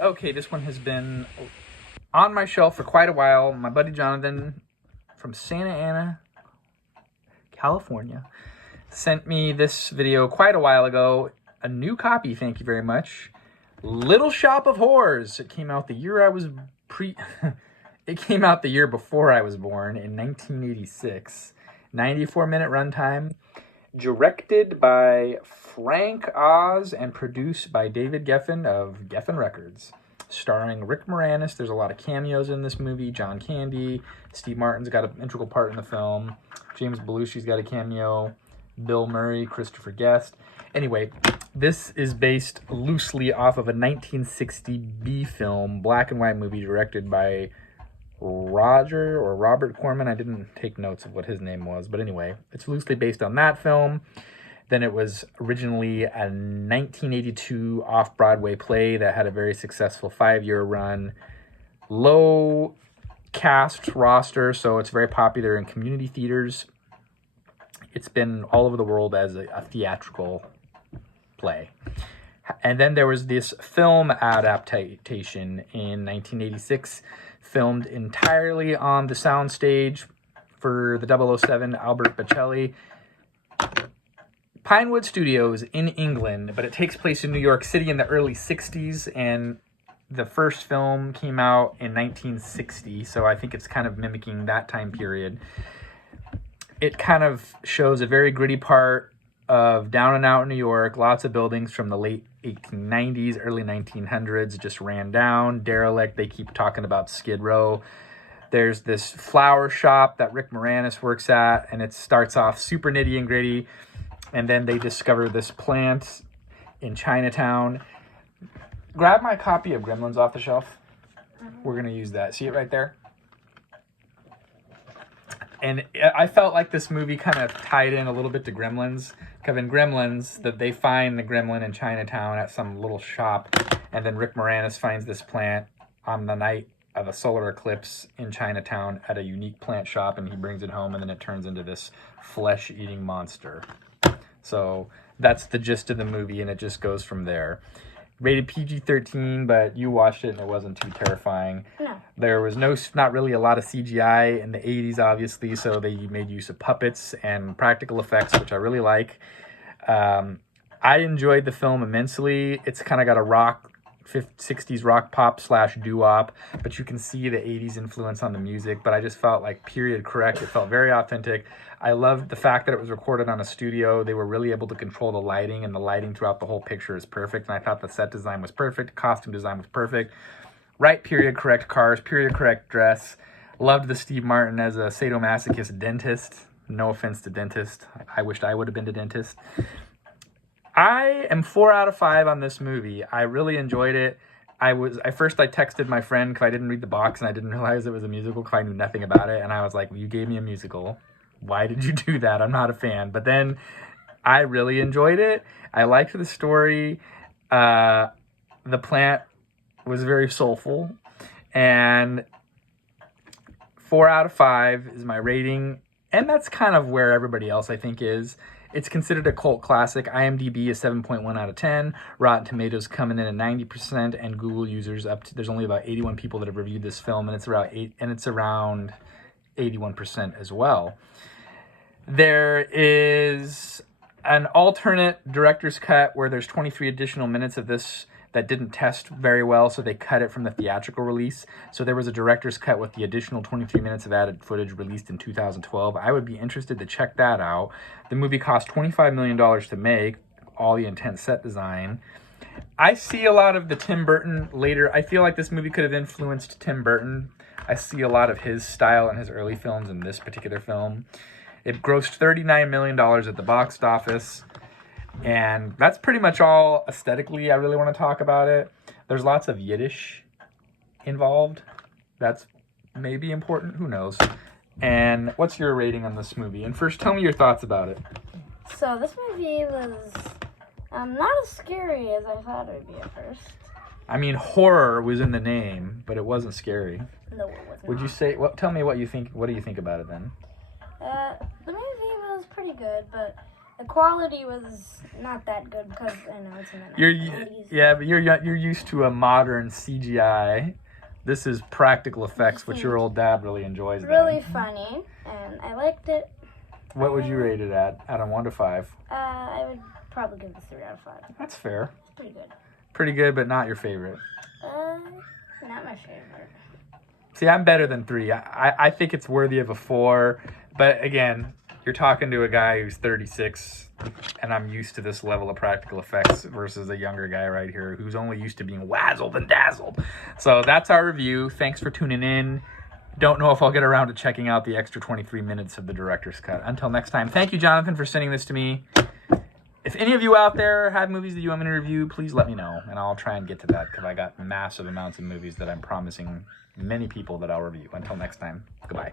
Okay, this one has been on my shelf for quite a while. My buddy Jonathan from Santa Ana, California, sent me this video quite a while ago. A new copy, thank you very much. Little Shop of Horrors. It came out the year I was It came out the year before I was born in 1986. 94-minute runtime. Directed by Frank Oz and produced by David Geffen of Geffen Records. Starring Rick Moranis. There's a lot of cameos in this movie. John Candy. Steve Martin's got an integral part in the film. James Belushi's got a cameo. Bill Murray, Christopher Guest. Anyway, this is based loosely off of a 1960 B film, black and white movie directed by Robert Corman. I didn't take notes of what his name was, but anyway, it's loosely based on that film. Then it was originally a 1982 off-Broadway play that had a very successful 5-year run. Low cast roster, so it's very popular in community theaters. It's been all over the world as a theatrical play. And then there was this film adaptation in 1986, filmed entirely on the soundstage for the 007 Albert Baccelli. Pinewood Studios in England, but it takes place in New York City in the early 60s, and the first film came out in 1960, so I think it's kind of mimicking that time period. It kind of shows a very gritty part of down and out New York. Lots of buildings from the late 1890s, early 1900s just ran down, derelict. They keep talking about Skid Row. There's this flower shop that Rick Moranis works at, and it starts off super nitty and gritty. And then they discover this plant in Chinatown. Grab my copy of Gremlins off the shelf. We're going to use that. See it right there? And I felt like this movie kind of tied in a little bit to Gremlins. Because in Gremlins, that they find the gremlin in Chinatown at some little shop. And then Rick Moranis finds this plant on the night of a solar eclipse in Chinatown at a unique plant shop. And he brings it home, and then it turns into this flesh-eating monster. So that's the gist of the movie, and it just goes from there. Rated PG-13, but you watched it and it wasn't too terrifying. No. There was not really a lot of CGI in the 80s, obviously, so they made use of puppets and practical effects, which I really like. I enjoyed the film immensely. It's kind of got a 60s rock pop / doo-wop, but you can see the 80s influence on the music, but I just felt like period correct. It felt very authentic. I loved the fact that it was recorded on a studio. They were really able to control the lighting, and the lighting throughout the whole picture is perfect, and I thought the set design was perfect, costume design was perfect. Right period correct cars, period correct dress. Loved the Steve Martin as a sadomasochist dentist. No offense to dentist. I wished I would have been a dentist. I am 4 out of 5 on this movie. I really enjoyed it. I texted my friend because I didn't read the box and I didn't realize it was a musical because I knew nothing about it. And I was like, well, you gave me a musical. Why did you do that? I'm not a fan. But then I really enjoyed it. I liked the story. The plant was very soulful. And 4 out of 5 is my rating. And that's kind of where everybody else, I think, is. It's considered a cult classic. IMDb is 7.1 out of 10. Rotten Tomatoes coming in at 90%, and Google users there's only about 81 people that have reviewed this film, and it's around 81% as well. There is an alternate director's cut where there's 23 additional minutes of this that didn't test very well, so they cut it from the theatrical release. So there was a director's cut with the additional 23 minutes of added footage released in 2012. I would be interested to check that out. The movie cost $25 million to make, all the intense set design. I see a lot of the Tim Burton later. I feel like this movie could have influenced Tim Burton. I see a lot of his style in his early films in this particular film. It grossed $39 million at the box office. And that's pretty much all aesthetically I really want to talk about it. There's lots of Yiddish involved. That's maybe important. Who knows? And what's your rating on this movie? And first, tell me your thoughts about it. So this movie was not as scary as I thought it would be at first. I mean, horror was in the name, but it wasn't scary. No, it wasn't. Would you say? Well, tell me what you think. What do you think about it then? The movie was pretty good, but The quality was not that good because I know it's in the You're 90s. yeah, but you're used to a modern CGI. This is practical effects, which your old dad really enjoys. Really Then. funny, and I liked it. What would you rate it at out of 1 to 5? I would probably give it a 3 out of 5. That's fair. It's pretty good. Pretty good, but not your favorite. Not my favorite. See, I'm better than 3. I think it's worthy of a 4. But again, you're talking to a guy who's 36, and I'm used to this level of practical effects versus a younger guy right here who's only used to being wazzled and dazzled. So that's our review. Thanks for tuning in. Don't know if I'll get around to checking out the extra 23 minutes of the director's cut. Until next time, thank you, Jonathan, for sending this to me. If any of you out there have movies that you want me to review, please let me know, and I'll try and get to that because I got massive amounts of movies that I'm promising many people that I'll review. Until next time, goodbye.